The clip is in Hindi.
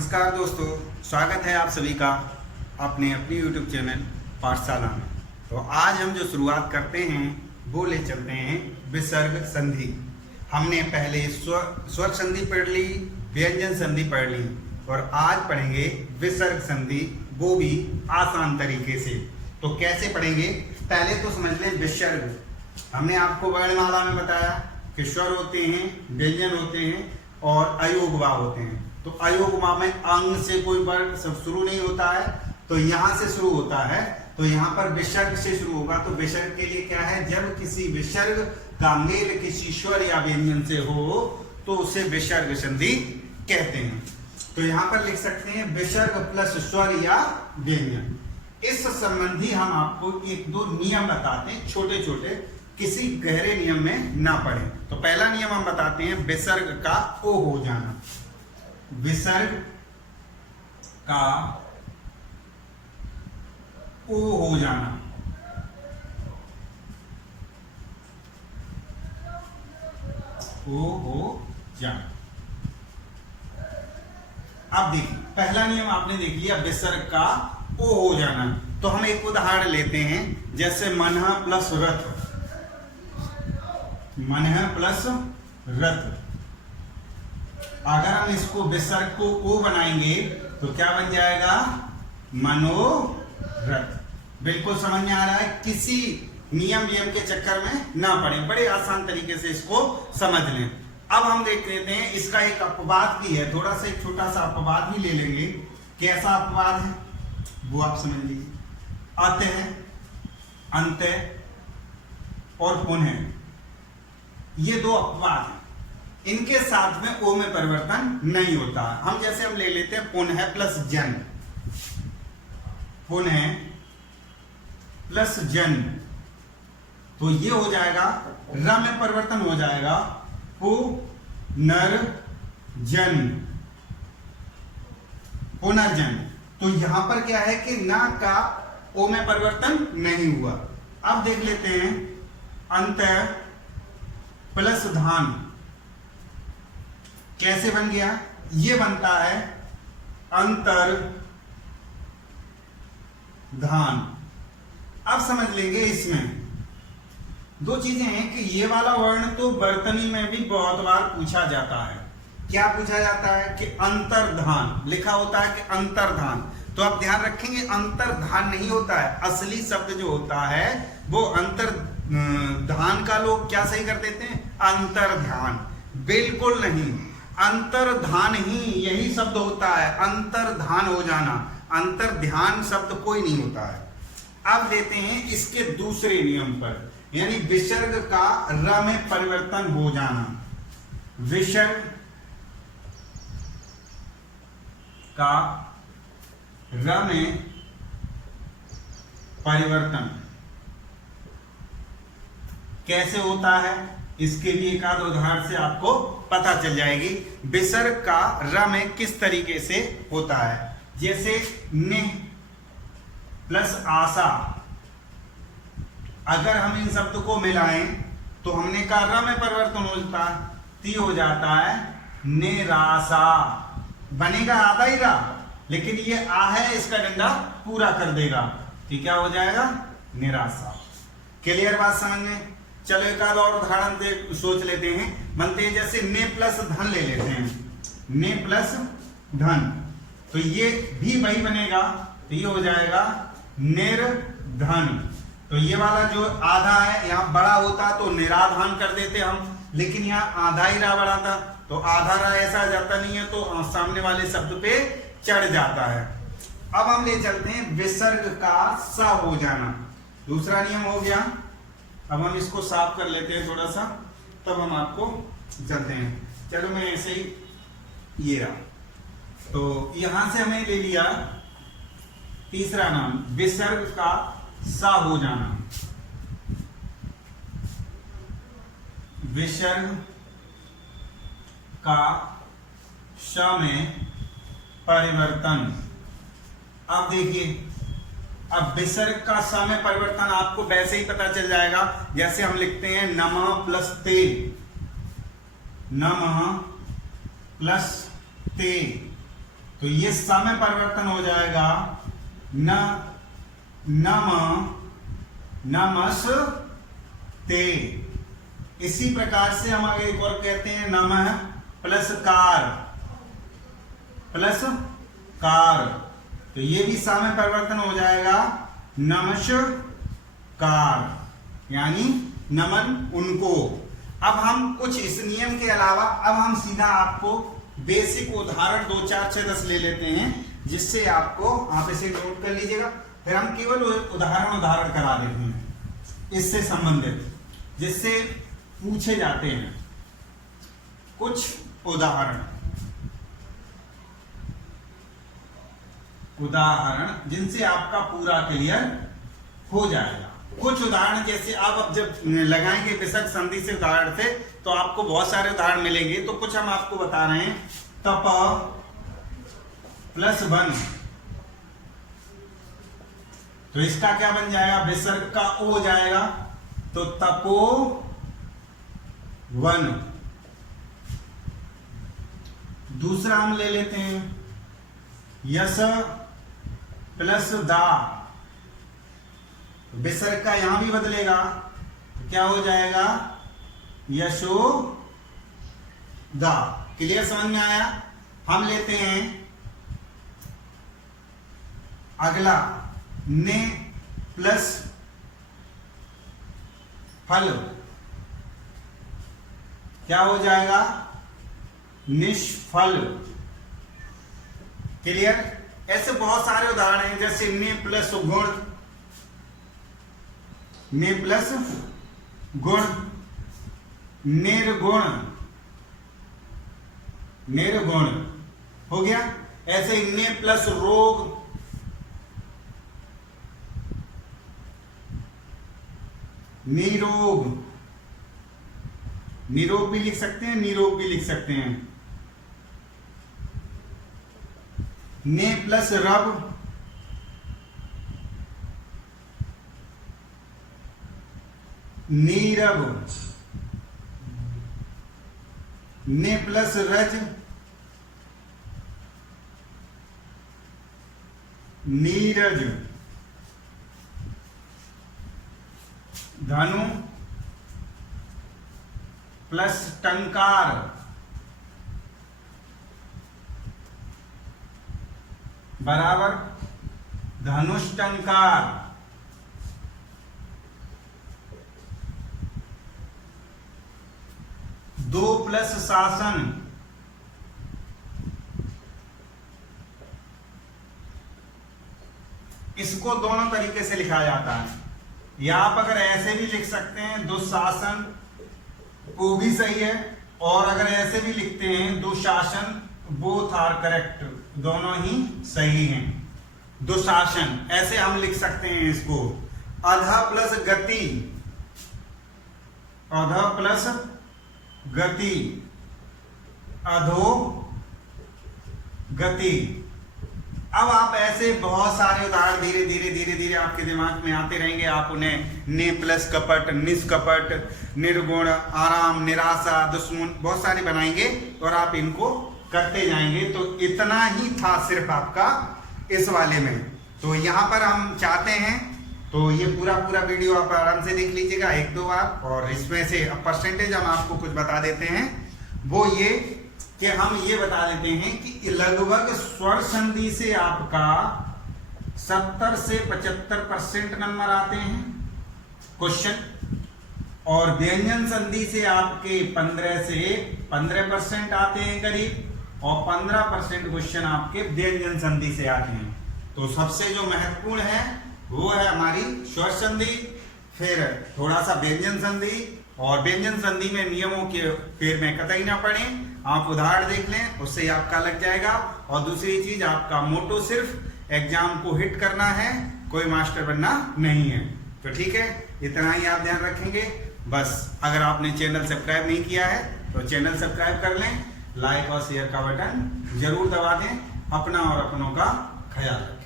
नमस्कार दोस्तों, स्वागत है आप सभी का अपने अपनी YouTube चैनल पाठशाला में। तो आज हम जो शुरुआत करते हैं वो ले चलते हैं विसर्ग संधि। हमने पहले स्वर संधि पढ़ ली, व्यंजन संधि पढ़ ली और आज पढ़ेंगे विसर्ग संधि, वो भी आसान तरीके से। तो कैसे पढ़ेंगे, पहले तो समझ लें विसर्ग। हमने आपको वर्णमाला में बताया कि स्वर होते हैं, व्यंजन होते हैं और अयोगवा होते हैं। तो अयोगवा में अंग से कोई वर्ण सब शुरू नहीं होता है, तो यहाँ से शुरू होता है। तो यहाँ पर विसर्ग से शुरू होगा। तो विसर्ग के लिए क्या है, जब किसी विसर्ग का मेल किसी स्वर या व्यंजन से हो तो उसे विसर्ग संधि कहते हैं। तो यहाँ पर लिख सकते हैं विसर्ग प्लस स्वर या व्यंजन। इस संबंधी हम आपको एक दो नियम बताते हैं, छोटे छोटे, किसी गहरे नियम में ना पढ़े। तो पहला नियम हम बताते हैं विसर्ग का ओ हो जाना। विसर्ग का ओ हो जाना, ओ हो जाना। अब देखिए, पहला नियम आपने देख लिया विसर्ग का ओ हो जाना। तो हम एक उदाहरण लेते हैं, जैसे मनह प्लस रथ, मनह प्लस रथ। अगर हम इसको विसर्ग को ओ बनाएंगे तो क्या बन जाएगा, मनोरथ। बिल्कुल समझ में आ रहा है, किसी नियम के चक्कर में ना पड़े, बड़े आसान तरीके से इसको समझ लें। अब हम देख लेते हैं, इसका एक अपवाद भी है, थोड़ा सा एक छोटा सा अपवाद भी ले लेंगे। कैसा अपवाद है वो आप समझ लीजिए। अत है, अंत और पुनः, ये दो अपवाद हैं। इनके साथ में ओ में परिवर्तन नहीं होता। हम जैसे हम ले लेते हैं पुनः प्लस जन, पुनः प्लस जन, तो ये हो जाएगा, र में परिवर्तन हो जाएगा पुनर्जन, पुनर्जन। तो यहां पर क्या है कि ना का ओ में परिवर्तन नहीं हुआ। अब देख लेते हैं अंत प्लस धान, कैसे बन गया, ये बनता है अंतर धान। अब समझ लेंगे, इसमें दो चीजें हैं कि ये वाला वर्ण तो वर्तनी में भी बहुत बार पूछा जाता है। क्या पूछा जाता है कि अंतर्धान, लिखा होता है कि अंतर्धान। तो आप ध्यान रखेंगे, अंतर्धान नहीं होता है, असली शब्द जो होता है वो अंतर्धान का लोग क्या सही कर देते हैं, अंतर्ध्यान। बिल्कुल नहीं, अंतर्धान ही यही शब्द होता है, अंतर्धान हो जाना। अंतर्ध्यान शब्द कोई नहीं होता है। अब लेते हैं इसके दूसरे नियम पर, यानी विसर्ग का र में परिवर्तन हो जाना। विसर्ग का र में परिवर्तन कैसे होता है, इसके लिए एक आध उदाहरण से आपको पता चल जाएगी विसर्ग का र में किस तरीके से होता है। जैसे ने प्लस आशा, अगर हम इन शब्द को मिलाएं तो हमने कहा र में परिवर्तन होता है, ती हो जाता है निराशा, बनेगा आधा ही रा, लेकिन ये आ है, इसका डंडा पूरा कर देगा, तो क्या हो जाएगा, निराशा। क्लियर बात समझ में? चलो एक आध और उदाहरण से सोच लेते हैं, बनते हैं जैसे ने प्लस धन ले लेते हैं, ने प्लस धन, तो ये भी वही बनेगा, तो ये हो जाएगा निर्धन। तो ये वाला जो आधा है, यहाँ बड़ा होता तो निराधान कर देते हम, लेकिन यहाँ आधा ही रा बड़ा था, तो आधा रा ऐसा जाता नहीं है, तो सामने वाले शब्द पे चढ़ जाता है। अब हम ले चलते हैं विसर्ग का सा हो जाना, दूसरा नियम हो गया। अब हम इसको साफ कर लेते हैं थोड़ा सा, तब हम आपको चलते हैं। चलो मैं ऐसे ही, ये रहा, तो यहां से हमें ले लिया तीसरा नाम, विसर्ग का सा हो जाना। विसर्ग का स में परिवर्तन। अब देखिए, अब विसर्ग का स में परिवर्तन आपको वैसे ही पता चल जाएगा, जैसे हम लिखते हैं नमः प्लस ते, नमः प्लस ते, तो ये समय परिवर्तन हो जाएगा न नम नमस्ते। इसी प्रकार से हम आगे एक और कहते हैं नमः प्लस कार, तो ये भी समय परिवर्तन हो जाएगा नमस्कार, यानी नमन उनको। अब हम कुछ इस नियम के अलावा अब हम सीधा आपको बेसिक उदाहरण 2 4 6 10 ले लेते हैं, जिससे आपको आप इसे नोट कर लीजिएगा। फिर हम केवल उदाहरण करा देते हैं इससे संबंधित, जिससे पूछे जाते हैं कुछ उदाहरण जिनसे आपका पूरा क्लियर हो जाएगा। कुछ उदाहरण जैसे आप जब लगाएंगे विसर्ग संधि से उदाहरण से, तो आपको बहुत सारे उदाहरण मिलेंगे। तो कुछ हम आपको बता रहे हैं। तप प्लस वन, तो इसका क्या बन जाएगा, विसर्ग का ओ हो जाएगा, तो तपो वन। दूसरा हम ले लेते हैं यश प्लस दा, विसर्ग का यहां भी बदलेगा, तो क्या हो जाएगा, यशो दा। क्लियर, समझ में आया। हम लेते हैं अगला ने प्लस फल, क्या हो जाएगा, निष्फल। क्लियर। ऐसे बहुत सारे उदाहरण हैं, जैसे ने प्लस गुण, ने प्लस गुण, निर्गुण, निर्गुण हो गया। ऐसे ने प्लस रोग, निरोग, निरोग भी लिख सकते हैं, निरोग भी लिख सकते हैं। ने प्लस रब, नीरव, ने प्लस रज, नीरज, धनु प्लस टंकार, बराबर धनुष टंकार। दो प्लस शासन, इसको दोनों तरीके से लिखा जाता है। या आप अगर ऐसे भी लिख सकते हैं दुशासन, वो भी सही है, और अगर ऐसे भी लिखते हैं दुशासन, बोथ आर करेक्ट, दोनों ही सही हैं। दुशासन ऐसे हम लिख सकते हैं इसको। अध प्लस गति, अध प्लस गति, अधो गति। अब आप ऐसे बहुत सारे उदाहरण धीरे धीरे धीरे धीरे आपके दिमाग में आते रहेंगे। आप उन्हें ने प्लस कपट, निष्कपट, निर्गुण, आराम, निराशा, दुश्मन, बहुत सारे बनाएंगे और आप इनको करते जाएंगे। तो इतना ही था सिर्फ आपका इस वाले में। तो यहाँ पर हम चाहते हैं तो ये पूरा वीडियो आप आराम से देख लीजिएगा 1-2 बार। और इसमें से परसेंटेज हम आपको कुछ बता देते हैं, वो ये कि हम ये बता देते हैं कि लगभग स्वर संधि से आपका 70 से 75% नंबर आते हैं क्वेश्चन, और व्यंजन संधि से आपके 15 से 15% आते हैं करीब, और 15% क्वेश्चन आपके व्यंजन संधि से आते हैं। तो सबसे जो महत्वपूर्ण है वो है हमारी स्वर संधि, फिर थोड़ा सा व्यंजन संधि, और व्यंजन संधि में नियमों के फेर में कतई ना पड़े, आप उदाहरण देख लें, उससे आपका लग जाएगा। और दूसरी चीज, आपका मोटो सिर्फ एग्जाम को हिट करना है, कोई मास्टर बनना नहीं है। तो ठीक है, इतना ही आप ध्यान रखेंगे बस। अगर आपने चैनल सब्सक्राइब नहीं किया है तो चैनल सब्सक्राइब कर लें, लाइक और शेयर का बटन जरूर दबा दें। अपना और अपनों का ख्याल रखें।